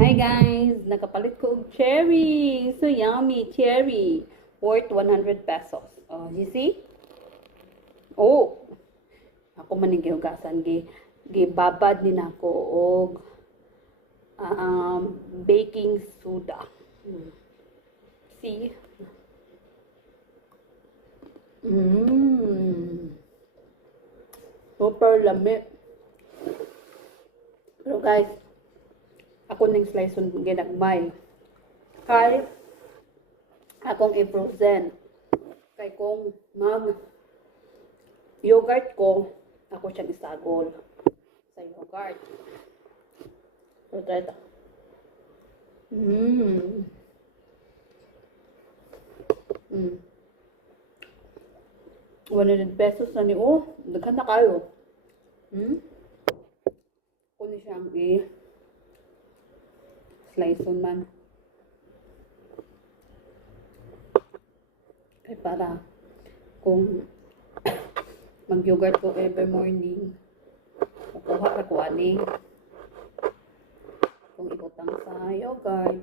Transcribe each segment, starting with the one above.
Hi guys! Nakapalit ko og cherry. So yummy cherry. Worth 100 pesos. Oh, you see? Oh! Ako man yung gihugasan. Gibabad din ako og baking soda. See? Super lami. Pero guys, ako ning slice yung ginagmay. Kay akong i-frozen. Kay kung mag yogurt ko, ako siyang isagol sa yogurt. So, try ito. 100 pesos na ni daghan na kayo. Kung siyang slice on man. Kaya para kung mag-yogurt ko every morning, makuha ka ko ani. Kung ibutang sa yogurt.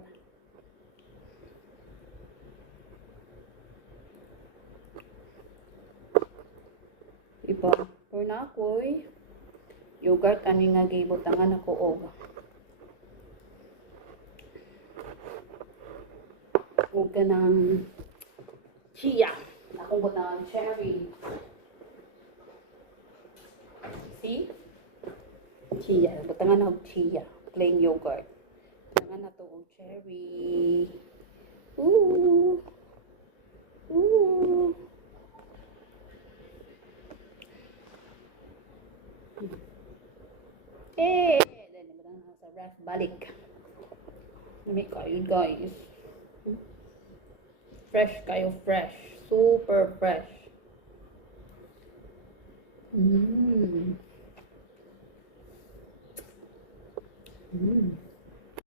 Iba, for na ako'y yogurt kani nga gibutangan ako og kanang chia. Akong butangan cherry. See? Chia. Butangan ako chia. Plain yogurt. Butangan na to og cherry. Ooh. Ooh. Eh, then butangan na sa ref balik. Lamig kayo guys. Fresh kayo, fresh. Super fresh.